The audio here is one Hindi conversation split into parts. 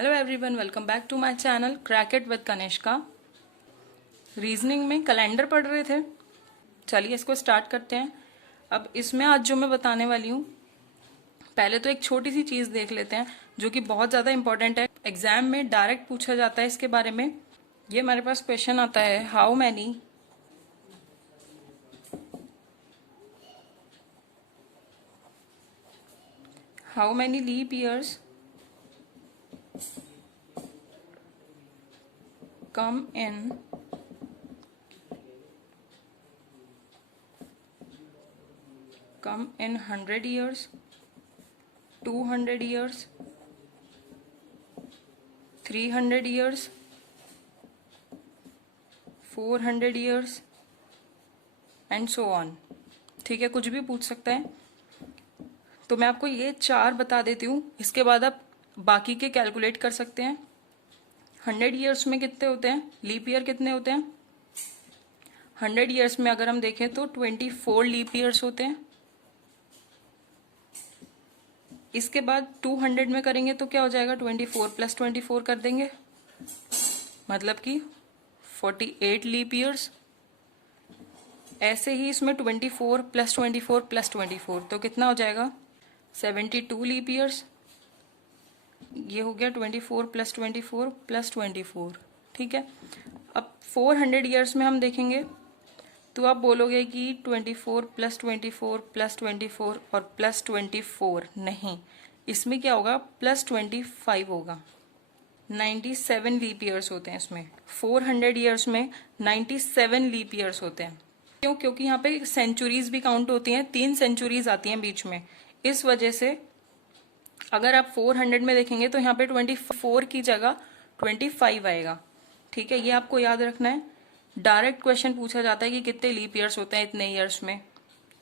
Hello everyone, welcome back to my channel crack it with Kanishka. Reasoning में कैलेंडर पढ़ रहे थे। चलिए इसको स्टार्ट करते हैं। अब इसमें आज जो मैं बताने वाली हूँ, पहले तो एक छोटी सी चीज देख लेते हैं जो कि बहुत ज्यादा इंपॉर्टेंट है। एग्जाम में डायरेक्ट पूछा जाता है इसके बारे में। ये हमारे पास क्वेश्चन आता है, how many leap years come in 100 years, 200 years, 300 years, 400 years and so on. ठीक है, कुछ भी पूछ सकता है। तो मैं आपको ये 4 बता देती हूँ, इसके बाद आप बाकी के कैलकुलेट कर सकते हैं। 100 ईयर्स में कितने होते हैं, लीप ईयर कितने होते हैं। 100 ईयर्स में अगर हम देखें तो 24 लीप ईयर्स होते हैं। इसके बाद 200 में करेंगे तो क्या हो जाएगा, 24 प्लस 24 कर देंगे, मतलब कि 48 लीप ईयर्स। ऐसे ही इसमें 24 प्लस 24 प्लस 24 तो कितना हो जाएगा, 72 लीप ईयर्स। ये हो गया 24 प्लस 24 प्लस 24। ठीक है, अब 400 ईयर्स में हम देखेंगे तो आप बोलोगे कि 24 प्लस 24 प्लस 24 और प्लस 24 नहीं, इसमें क्या होगा, प्लस 25 होगा। 97 लीप ईयर्स होते हैं इसमें। 400 ईयर्स में 97 लीप ईयर्स होते हैं। क्यों? क्योंकि यहाँ पे सेंचुरीज भी काउंट होती हैं, 3 सेंचुरीज आती हैं बीच में। इस वजह से अगर आप 400 में देखेंगे तो यहाँ पे 24 की जगह 25 आएगा। ठीक है, ये आपको याद रखना है। डायरेक्ट क्वेश्चन पूछा जाता है कि कितने लीप ईयर्स होते हैं इतने ईयर्स में,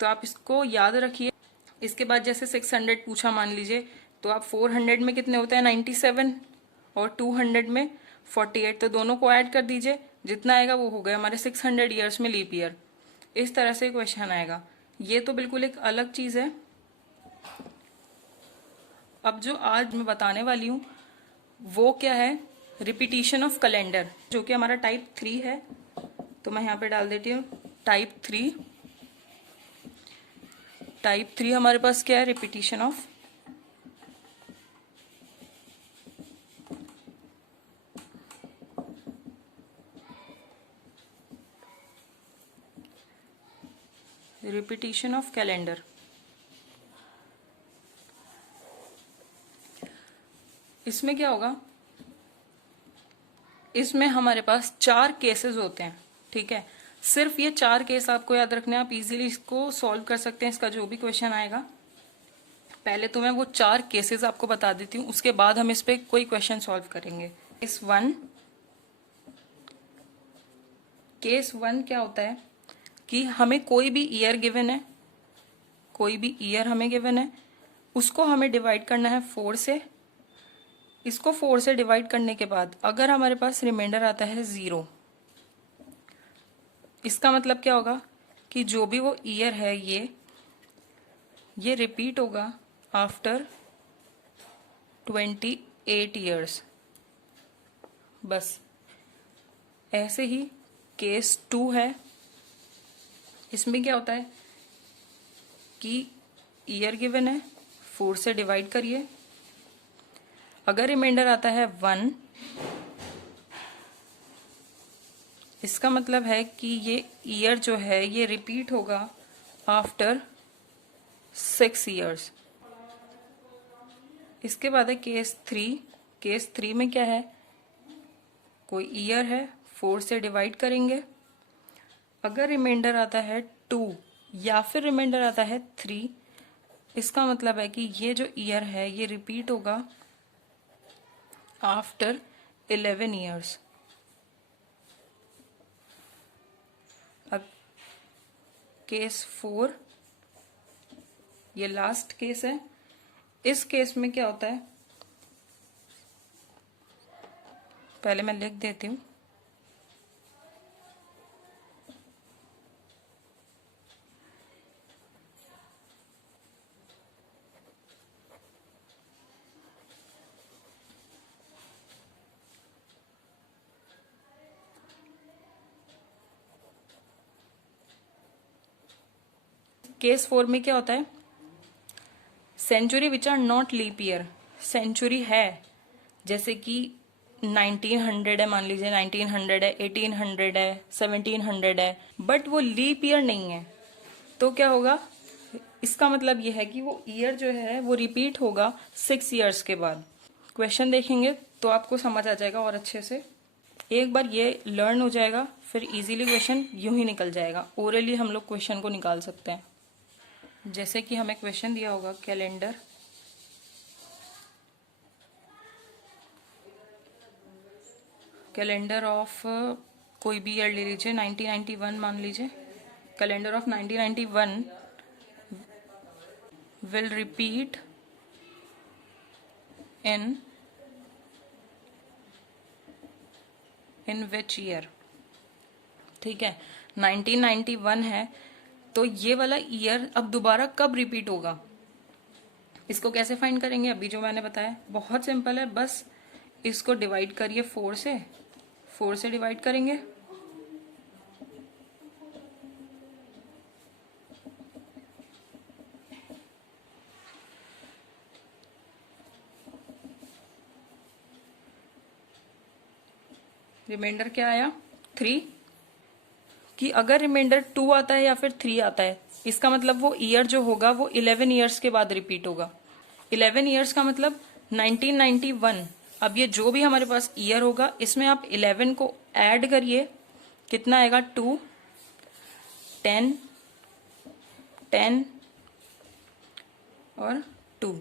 तो आप इसको याद रखिए। इसके बाद जैसे 600 पूछा मान लीजिए, तो आप 400 में कितने होते हैं, 97 और 200 में 48, तो दोनों को ऐड कर दीजिए, जितना आएगा वो हो गया हमारे 600 ईयर्स में लीप ईयर। इस तरह से क्वेश्चन आएगा। ये तो बिल्कुल एक अलग चीज है। अब जो आज मैं बताने वाली हूँ वो क्या है, रिपीटिशन ऑफ कैलेंडर, जो कि हमारा टाइप 3 है। तो मैं यहाँ पे डाल देती हूँ टाइप 3। टाइप 3 हमारे पास क्या है, रिपीटिशन ऑफ कैलेंडर। इसमें क्या होगा, इसमें हमारे पास 4 केसेस होते हैं। ठीक है, सिर्फ ये 4 केस आपको याद रखने हैं, आप इजीली इसको सॉल्व कर सकते हैं। इसका जो भी क्वेश्चन आएगा, पहले तो मैं वो 4 केसेस आपको बता देती हूँ, उसके बाद हम इस पे कोई क्वेश्चन सॉल्व करेंगे। केस 1 क्या होता है कि हमें कोई भी ईयर गिवन है, कोई भी ईयर हमें गिवन है, उसको हमें डिवाइड करना है 4 से। इसको 4 से डिवाइड करने के बाद अगर हमारे पास रिमाइंडर आता है 0, इसका मतलब क्या होगा कि जो भी वो ईयर है ये रिपीट होगा आफ्टर 28 ईयर्स। बस ऐसे ही केस 2 है। इसमें क्या होता है कि ईयर गिवन है, 4 से डिवाइड करिए, अगर रिमाइंडर आता है 1, इसका मतलब है कि ये ईयर जो है ये रिपीट होगा आफ्टर 6 ईयर्स। इसके बाद है केस 3। केस 3 में क्या है, कोई ईयर है, 4 से डिवाइड करेंगे, अगर रिमाइंडर आता है 2 या फिर रिमाइंडर आता है 3, इसका मतलब है कि ये जो ईयर है ये रिपीट होगा आफ्टर 11 ईयर्स। अब केस 4, ये लास्ट केस है। इस केस में क्या होता है, पहले मैं लिख देती हूँ। केस 4 में क्या होता है, century which are not leap year, century है जैसे कि 1900 है, मान लीजिए 1900 है, 1800 है, 1700 है, बट वो लीप ईयर नहीं है, तो क्या होगा, इसका मतलब ये है कि वो ईयर जो है वो रिपीट होगा 6 ईयर्स के बाद। क्वेश्चन देखेंगे तो आपको समझ आ जाएगा और अच्छे से, एक बार ये लर्न हो जाएगा फिर इजीली क्वेश्चन यूं ही निकल जाएगा। ओरली हम लोग क्वेश्चन को निकाल सकते हैं। जैसे कि हमें क्वेश्चन दिया होगा कैलेंडर ऑफ कोई भी ईयर ले लीजिए, 1991 मान लीजिए, calendar of 1991 will repeat in which year। ठीक है, 1991 है तो ये वाला ईयर अब दोबारा कब रिपीट होगा, इसको कैसे फाइंड करेंगे, अभी जो मैंने बताया बहुत सिंपल है, बस इसको डिवाइड करिए 4 से डिवाइड करेंगे, रिमाइंडर क्या आया 3, कि अगर रिमाइंडर 2 आता है या फिर 3 आता है, इसका मतलब वो ईयर जो होगा वो 11 ईयर्स के बाद रिपीट होगा। 11 ईयर्स का मतलब 1991, अब ये जो भी हमारे पास ईयर होगा इसमें आप 11 को ऐड करिए, कितना आएगा 2, 10, 10 और 2,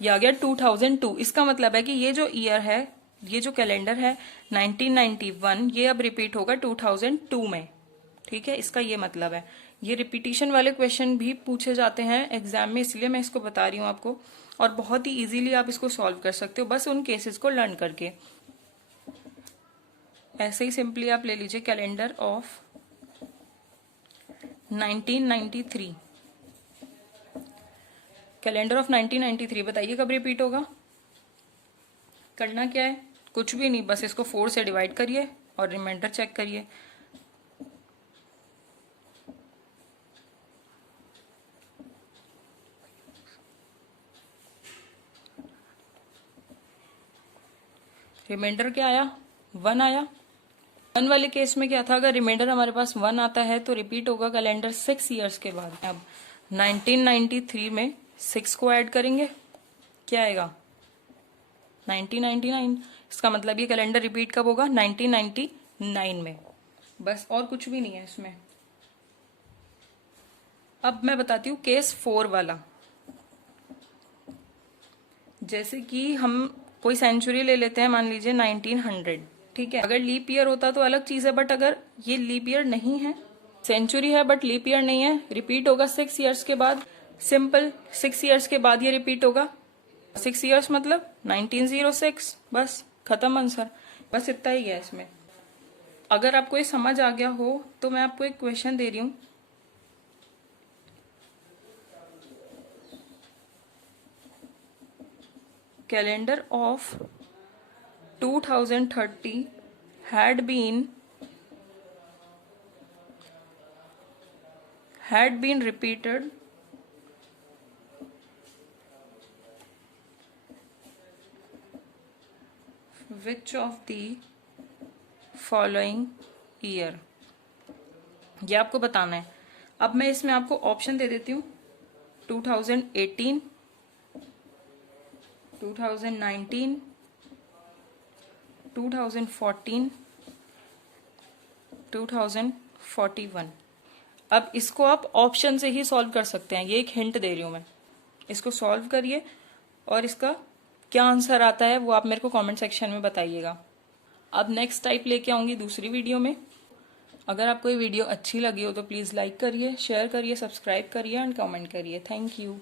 ये आ गया 2002। इसका मतलब है कि ये जो ईयर है, ये जो कैलेंडर है 1991, ये अब रिपीट होगा 2002 में। ठीक है, इसका ये मतलब है। ये रिपीटिशन वाले क्वेश्चन भी पूछे जाते हैं एग्जाम में, इसलिए मैं इसको बता रही हूँ आपको, और बहुत ही इजीली आप इसको सॉल्व कर सकते हो बस उन केसेस को लर्न करके। ऐसे ही सिंपली आप ले लीजिए कैलेंडर ऑफ 1993, कैलेंडर ऑफ 1993 बताइए कब रिपीट होगा। करना क्या है, कुछ भी नहीं, बस इसको 4 से डिवाइड करिए और रिमाइंडर चेक करिए। रिमाइंडर क्या आया, 1 आया। 1 वाले केस में क्या था, अगर रिमाइंडर हमारे पास 1 आता है तो रिपीट होगा कैलेंडर 6 ईयर्स के बाद। अब 1993 में 6 को ऐड करेंगे, क्या आएगा 1999। इसका मतलब ये कैलेंडर रिपीट कब होगा 1999 में, बस और कुछ भी नहीं है इसमें। अब मैं बताती हूँ केस 4 वाला। जैसे कि हम कोई सेंचुरी ले लेते हैं, मान लीजिए 1900, ठीक है। अगर लीप ईयर होता तो अलग चीज है, बट अगर ये लीप ईयर नहीं है, सेंचुरी है बट लीप ईयर नहीं है, रिपीट होगा 6 ईयर्स के बाद। सिंपल, 6 ईयर्स के बाद ये रिपीट होगा। 6 ईयर्स मतलब 1906, बस खत्म आंसर। बस इतना ही है इसमें। अगर आपको ये समझ आ गया हो तो मैं आपको एक क्वेश्चन दे रही हूँ, calendar of 2030 had been repeated which of the following year। ये आपको बताना है। अब मैं इसमें आपको ऑप्शन दे देती हूँ, 2018, 2019, 2014, 2041। अब इसको आप ऑप्शन से ही सॉल्व कर सकते हैं, ये एक हिंट दे रही हूं मैं। इसको सॉल्व करिए और इसका क्या आंसर आता है वो आप मेरे को कमेंट सेक्शन में बताइएगा। अब नेक्स्ट टाइप लेके आऊंगी दूसरी वीडियो में। अगर आपको ये वीडियो अच्छी लगी हो तो प्लीज़ लाइक करिए, शेयर करिए, सब्सक्राइब करिए एंड कमेंट करिए। Thank you.